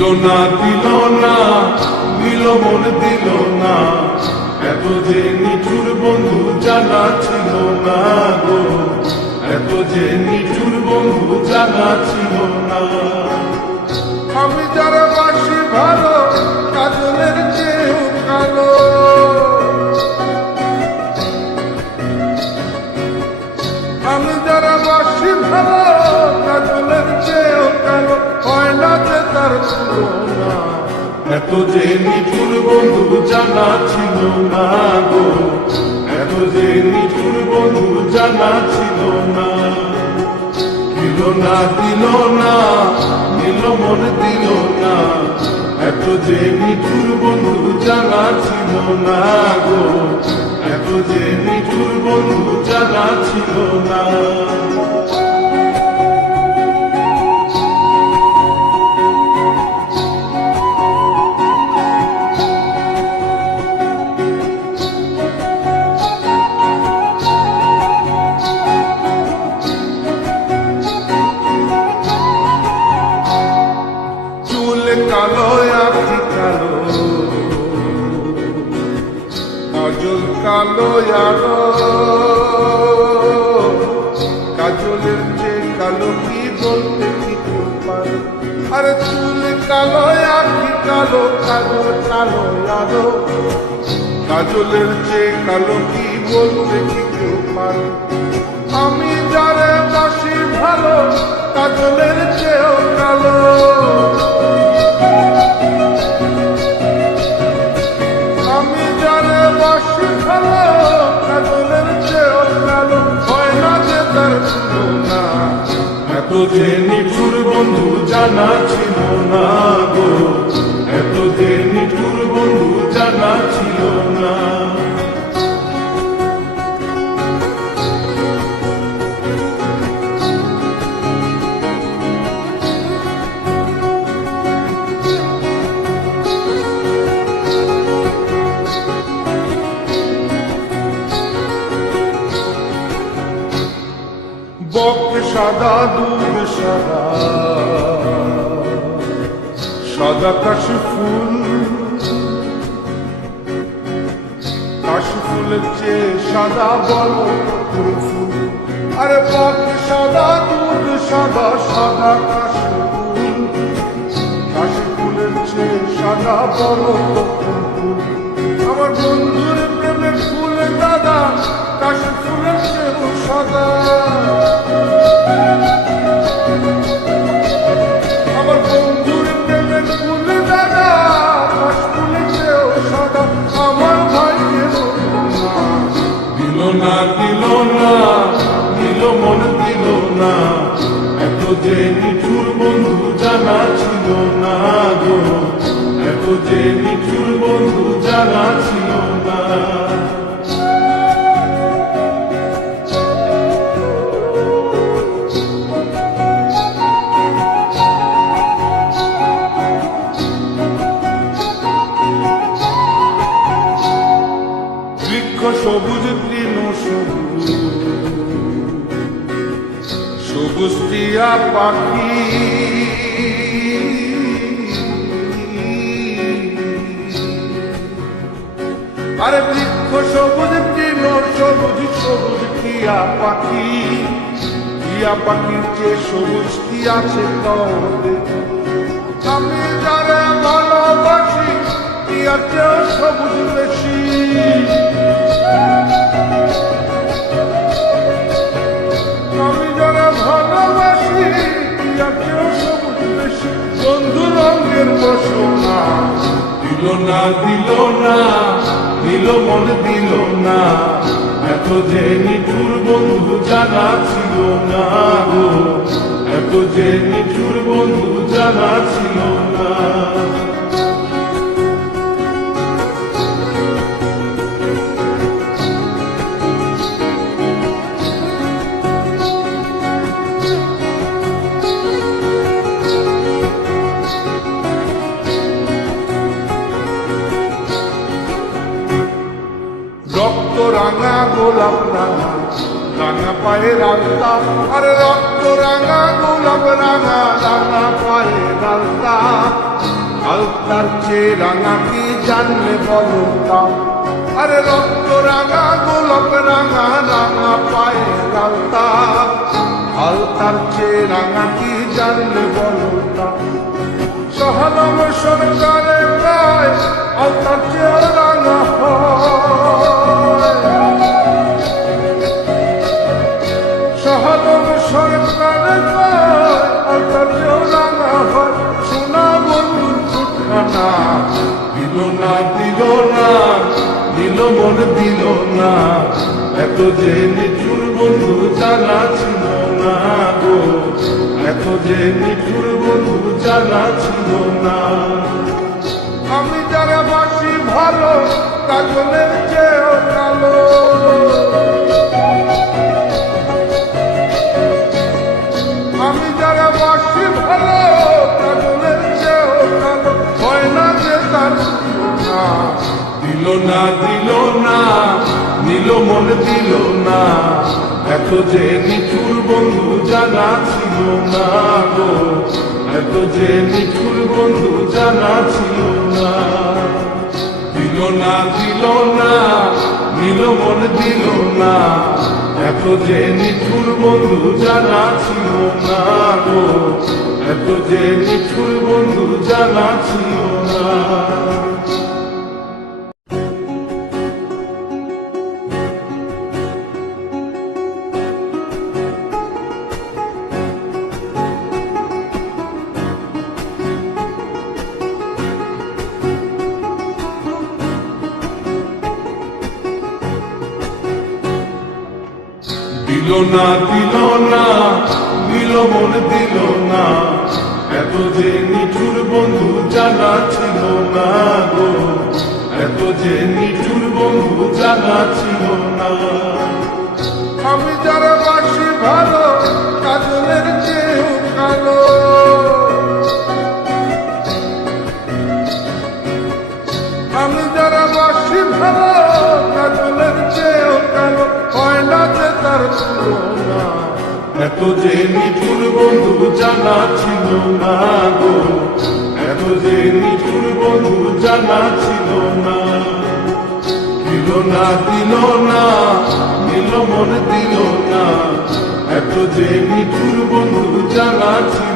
দিল না দিল মন দিল না, এত যে নিঠুর বন্ধু জানা ছিল না গো, এত যে নিঠুর বন্ধু জানা ছিল না। আমি যারা বাসি ভালো কাজলের চেয়েও কালো, আমি যারা বাসি ভালো কাজলের চেয়েও কালো, হয় না যে তার তুলনা। এত যে নিঠুর বন্ধু জানা ছিল না গো, এত যে নিঠুর বন্ধু জানা ছিল না। দিল না দিল মন দিল না, এত যে নিঠুর বন্ধু জানা ছিল না গো, এত যে নিঠুর বন্ধু জানা ছিল না। কালো আখি কালো, কাজল কালো আলো, কাজলের যে কালো কি বলতে কি পারে। আরে চুল কালো আখি কালো, কাজল কালো আলো, কাজলের যে কালো কি বলতে কি পারে। আমি যারে বাসি ভালো কাজলের চেয়েও কালো, আমি যারে বাসি ভালো কাজলের চেয়েও কালো, হয় না যে তার তুলনা। এত যে নিঠুর বন্ধু জানা ছিল না গো, এত যে নিঠুর বন্ধু জানা ছিল না। বক সাদা দুধ সাদা, সাদা কাশি ফুল, কাশি ফুলের চেয়ে সাদা বলো ফুল। আরে বক সাদা দুধ সাদা, সাদা কাশি ফুল, কাশি ফুলের চেয়ে সাদা বলো ফুল। আমার বন্ধুর প্রেমের ফুল দাদা, কাশি ফুলের চেয়েও সাদা। আমার বন্ধুর প্রেমের ফুল দাদা, কাশি ফুলের চেয়েও সাদা। আমার ভাইকে দিল না দিল মন দিল না, এত যে নিঠুর বন্ধু জানা ছিল না গো, এত যে নিঠুর বন্ধু জানা ছিল না। বৃক্ষ সবুজ তৃণ সবুজ, সবুজ টিয়া পাখি, আরে বৃক্ষ সবুজ তৃণ সবুজ, সবুজ টিয়া পাখি। টিয়া পাখির যে সবুজ কি আছে তবে, আমি যারা ভালোবাসি টিয়ার চেয়েও সবুজ বেশি। আমি যারা ভালোবাসি টিয়ার চেয়েও সবুজ বেশি। বন্ধু রঙের বসনা, দিল না দিল মন দিল না, এত যে নিঠুর বন্ধু জানা ছিল না গো, এত যে নিঠুর বন্ধু জানা ছিল না। রক্ত রাঙা গোলাপ রাঙা, রাঙা পায়ে রাস্তা আরে রক্ত রাঙা গোলাপ রাঙা রাঙা পায়ে রাস্তা আলতার চেয়ে রাঙা কি জানলে বলো তা আরে রক্ত রাঙা গোলাপ রাঙা রাঙা পায়ে রাস্তা আলতার চেয়ে রাঙা কি জানলে বলো তা সহলম সরকারে গায় আলতার চেয়ে রাঙা হয় সহলম সরকারে গায় আলতার চেয়ে রাঙা হয় সোনা বন্ধুর ফুটখানা দিল না দিল না দিল মন দিল না এত যে নিঠুর বন্ধু জানা ছিল না গো এত যে নিঠুর বন্ধু জানা ছিল না আমি যারা বাসি ভালো কাজলের চেয়েও কালো আমি যারা বাসি ভালো কাজলের চেয়েও কালো হয় না যে তার না দিল না দিল না দিল মন দিল না এত যে নিঠুর বন্ধু জানা ছিল না গো এত যে নিঠুর বন্ধু জানা ছিল না দিল না দিল না দিল মন দিল না এত যে নিঠুর বন্ধু জানা ছিল না গো এত যে নিঠুর বন্ধু জানা ছিল না দিল না দিল না দিল মন দিল না এত যে নিঠুর বন্ধু জানা ছিল না গো এত যে নিঠুর বন্ধু জানা ছিল না আমি যারা বাসি ভালো কাজলের চেয়েও কালো আমি যারা বাসি ভালো কাজলের চেয়েও কালো হয় না যে তার তুলনা এত যে নিঠুর বন্ধু জানা ছিল না গো এত যে নিঠুর বন্ধু জানা ছিল না দিল না দিল না দিল মন দিল না এত যে নিঠুর বন্ধু জানা ছিল